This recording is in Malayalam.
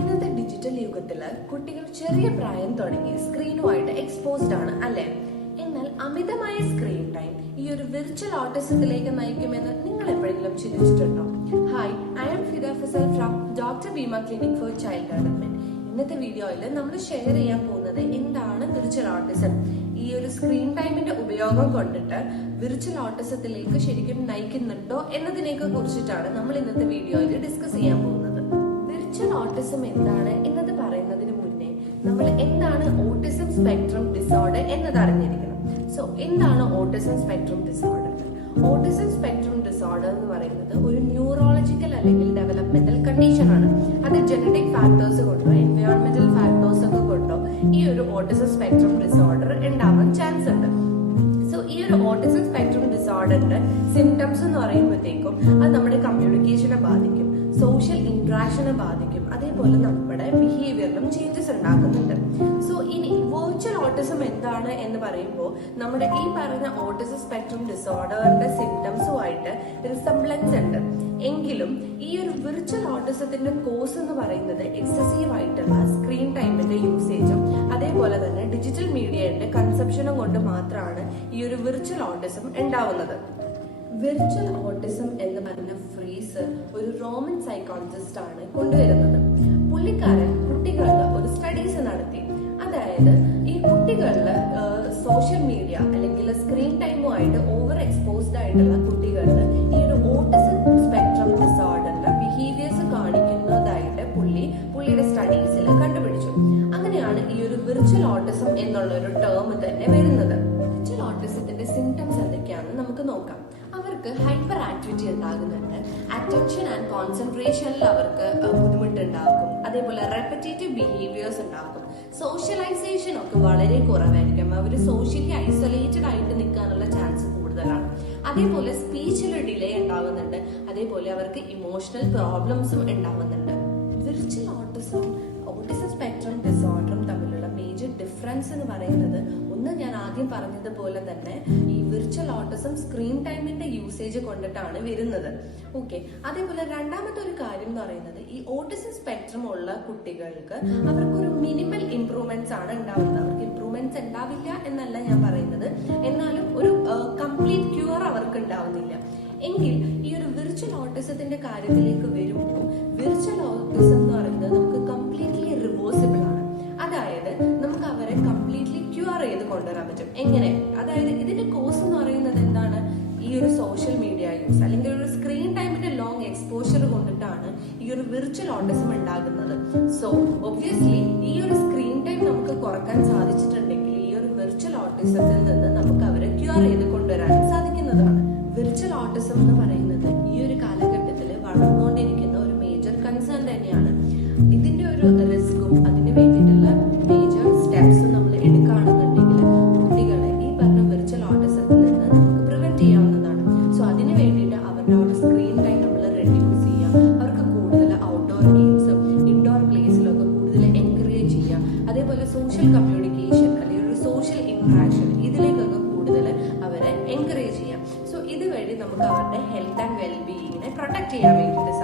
ഇന്നത്തെ ഡിജിറ്റൽ യുഗത്തില് കുട്ടികൾ ചെറിയ പ്രായം തുടങ്ങി സ്ക്രീനുമായിട്ട് എക്സ്പോസ്ഡ് ആണ് അല്ലെ? എന്നാൽ അമിതമായ സ്ക്രീൻ ടൈം ഈ ഒരു വിർച്വൽ ഓട്ടിസത്തിലേക്ക് നയിക്കുമെന്ന് നിങ്ങൾ എപ്പോഴെങ്കിലും ചിന്തിച്ചിട്ടുണ്ടോ? Hi, I am Fida Fazal from doctor Bheema clinic for child development. ഇന്നത്തെ വീഡിയോയിൽ നമ്മൾ ഷെയർ ചെയ്യാൻ പോകുന്നത് എന്താണ് വിർച്വൽ ഓട്ടിസം. ഈ ഒരു സ്ക്രീൻ ടൈമിന്റെ ഉപയോഗം കൊണ്ടിട്ട് വിർച്വൽ ഓട്ടിസത്തിലേക്ക് ശരിക്കും നയിക്കുന്നുണ്ടോ എന്നതിനെയൊക്കെ കുറിച്ചിട്ടാണ് നമ്മൾ ഇന്നത്തെ വീഡിയോയിൽ ഡിസ്കസ് ചെയ്യാൻ പോകുന്നത്. വിർച്വൽ ഓട്ടിസം എന്താണ് എന്നത് പറയുന്നതിന് മുന്നേ നമ്മൾ എന്താണ് ഓട്ടിസം സ്പെക്ട്രം ഡിസോർഡർ എന്നത് അറിഞ്ഞിരിക്കണം. സോ എന്താണ് autism spectrum disorder? Autism spectrum disorder എന്ന് പറയുന്നത് ഒരു ന്യൂറോളജിക്കൽ അല്ലെങ്കിൽ ഡെവലപ്മെന്റൽ കണ്ടീഷൻ ആണ്. അത് ജനറ്റിക് ഫാക്ടേഴ്സ് കൊണ്ടോ എൻവയോൺമെന്റൽ ഫാക്ടേഴ്സ് ഒക്കെ കൊണ്ടോ ഈ ഒരു ഓട്ടിസം സ്പെക്ട്രം ഡിസോർഡർ ഉണ്ടാവാൻ ചാൻസ് ഉണ്ട്. സോ ഈ ഒരു ഓട്ടിസം സ്പെക്ട്രം ഡിസോർഡറിന്റെ സിംറ്റംസ് എന്ന് പറയുമ്പോഴത്തേക്കും അത് നമ്മുടെ കമ്മ്യൂണിക്കേഷനെ ബാധിക്കും, സോഷ്യൽ ഇന്ററാക്ഷനെ ബാധിക്കും, അതേപോലെ നമ്മുടെ ബിഹേവിയറിലും ചേഞ്ചസ് ഉണ്ടാക്കുന്നുണ്ട്. സോ ഇനി വെർച്വൽ ഓട്ടിസം എന്താണ് എന്ന് പറയുമ്പോൾ നമ്മുടെ ഈ പറഞ്ഞ ഓട്ടിസം സ്പെക്ട്രം ഡിസോർഡറിന്റെ സിംറ്റംസുമായിട്ട് റിസംബ്ലൻസ് ഉണ്ട്. എങ്കിലും ഈ ഒരു വിർച്വൽ ഓട്ടിസത്തിന്റെ കോസ് എന്ന് പറയുന്നത് എക്സസീവ് ആയിട്ടുള്ള സ്ക്രീൻ ടൈമിന്റെ യൂസേജും അതേപോലെ തന്നെ ഡിജിറ്റൽ മീഡിയയുടെ കൺസപ്ഷനും കൊണ്ട് മാത്രമാണ് ഈ ഒരു വിർച്വൽ ഓട്ടിസം ഉണ്ടാവുന്നത്. വിർച്വൽ ഓട്ടിസം എന്ന് പറഞ്ഞ ഫ്രേസ് ഒരു റോമൻ സൈക്കോളജിസ്റ്റ് ആണ് കൊണ്ടുവരുന്നത്. പുള്ളിക്കാരൻ കുട്ടികളിൽ ഒരു സ്റ്റഡീസ് നടത്തി. അതായത് ഈ കുട്ടികളിൽ സോഷ്യൽ മീഡിയ അല്ലെങ്കിൽ സ്ക്രീൻ ടൈമുമായിട്ട് ഓവർ എക്സ്പോസ്ഡ് ആയിട്ടുള്ള കുട്ടികളിൽ ഈ ഒരു ഓട്ടിസം സ്പെക്ട്രം ഡിസോർഡറിന്റെ ബിഹേവിയേഴ്സ് കാണിക്കുന്നതായിട്ട് പുള്ളിയുടെ സ്റ്റഡീസിൽ കണ്ടുപിടിച്ചു. അങ്ങനെയാണ് ഈ ഒരു വിർച്വൽ ഓട്ടിസം എന്നുള്ള ഒരു ടേം തന്നെ വരുന്നത്. വിർച്വൽ ഓട്ടിസത്തിന്റെ സിംറ്റംസ് എന്തൊക്കെയാണെന്ന് നമുക്ക് നോക്കാം. അവർക്ക് ഹൈപ്പർ ആക്ടിവിറ്റി ഉണ്ടാകുന്നുണ്ട്, അറ്റൻഷൻ ആൻഡ് കോൺസെൻട്രേഷനിൽ അവർക്ക് ബുദ്ധിമുട്ടുണ്ടാകും, അതേപോലെ റെപ്പറ്റേറ്റീവ് ബിഹേവിയേഴ്സ് ഉണ്ടാകും, സോഷ്യലൈസേഷൻ ഒക്കെ വളരെ കുറവായിരിക്കും, അവർ സോഷ്യലി ഐസൊലേറ്റഡ് ആയിട്ട് നിൽക്കാനുള്ള ചാൻസ് കൂടുതലാണ്. അതേപോലെ സ്പീച്ചിൽ ഡിലേ ഉണ്ടാവുന്നുണ്ട്, അതേപോലെ അവർക്ക് ഇമോഷണൽ പ്രോബ്ലംസും ഉണ്ടാവുന്നുണ്ട്. വിർച്വൽ ഓട്ടിസം സ്പെക്ട്രം ഡിസോർഡറും തമ്മിലുള്ള മേജർ ഡിഫറൻസ് എന്ന് പറയുന്നത്, ഒന്ന് ഞാൻ ആദ്യം പറഞ്ഞതുപോലെ തന്നെ ഈ വിർച്വൽ ഓട്ടിസം സ്ക്രീൻ ടൈമിന്റെ യൂസേജ് കൊണ്ടിട്ടാണ് വരുന്നത്. ഓക്കെ, അതേപോലെ രണ്ടാമത്തെ ഒരു കാര്യം എന്ന് പറയുന്നത് ഈ ഓട്ടിസം സ്പെക്ട്രം ഉള്ള കുട്ടികൾക്ക് അവർക്കൊരു മിനിമൽ ഇംപ്രൂവ്മെന്റ്സ് ആണ് ഉണ്ടാവുന്നത്. അവർക്ക് ഇംപ്രൂവ്മെന്റ്സ് ഉണ്ടാവില്ല എന്നല്ല ഞാൻ പറയുന്നത്, എന്നാലും ഒരു കംപ്ലീറ്റ് ക്യൂർ അവർക്ക് ഉണ്ടാവുന്നില്ല. എങ്കിൽ ഈ ഒരു വിർച്വൽ ഓട്ടിസത്തിന്റെ കാര്യത്തിലേക്ക് വരുമ്പോൾ വിർച്വൽ ഓട്ടിസം എന്ന് പറയുന്നത് നമുക്ക് കംപ്ലീറ്റ്ലി റിവേഴ്സിബിൾ ആണ്. അതായത് നമുക്ക് അവരെ കംപ്ലീറ്റ്ലി ക്യൂർ ചെയ്ത് കൊണ്ടുവരാൻ പറ്റും. എങ്ങനെ? അതായത് ഇതിന്റെ കോസ് എന്ന് പറയുന്നത് എന്താണ്? ഈ ഒരു സോഷ്യൽ മീഡിയ യൂസ് അല്ലെങ്കിൽ ഒരു സ്ക്രീൻ ടൈമിന്റെ ലോങ് എക്സ്പോഷർ കൊണ്ടിട്ടാണ് ഈ ഒരു വിർച്വൽ ഓട്ടിസം ഉണ്ടാകുന്നത്. സോ ഒബ്വിയസ്ലി ഈ ഒരു സ്ക്രീൻ ടൈം നമുക്ക് കുറക്കാൻ സാധിച്ചിട്ടുണ്ടെങ്കിൽ ഈ ഒരു വിർച്വൽ ഓട്ടിസത്തിൽ നിന്ന് നമുക്ക് അവരെ ക്യൂർ ചെയ്ത് കൊണ്ടുവരാൻ സാധിക്കുന്നതാണ്. വിർച്വൽ ഓട്ടിസം എന്ന് പറയുന്നത് ഈ ഒരു കാലഘട്ടത്തിൽ വളർന്നുകൊണ്ടിരിക്കുന്ന ഒരു മേജർ കൺസേൺ തന്നെയാണ്. ഇതിന്റെ ഒരു റിസ്കും അതിന് വേണ്ടിയിട്ടുള്ള മേജർ സ്റ്റെപ്സും നമ്മൾ എടുക്കുകയാണെന്നുണ്ടെങ്കിൽ കുട്ടികളെ ഈ പറഞ്ഞ വിർച്വൽ ഓട്ടിസത്തിൽ നിന്ന് നമുക്ക് പ്രിവെന്റ് ചെയ്യാവുന്നതാണ്. സോ അതിന് വേണ്ടിയിട്ട് അവരുടെ ഒരു സ്ക്രീൻ ടൈം നമ്മൾ റെഡ്യൂസ് ചെയ്യുക, അവർക്ക് കൂടുതൽ ഔട്ട്ഡോർ ഗെയിംസും ഇൻഡോർ പ്ലേസിലൊക്കെ കൂടുതൽ എൻകറേജ് ചെയ്യുക, അതേപോലെ സോഷ്യൽ കമ്മ്യൂണിക്കേഷൻ അല്ലെങ്കിൽ ഒരു സോഷ്യൽ ഇന്ററാക്ഷൻ ഇതിലേക്കൊക്കെ കൂടുതൽ അവരെ എൻകറേജ് ചെയ്യാം. സോ ഇതുവഴി നമുക്ക് അവരുടെ ഹെൽത്ത് ആൻഡ് വെൽബീയിങ്ങിനെ പ്രൊട്ടക്ട് ചെയ്യാൻ വേണ്ടിയിട്ട്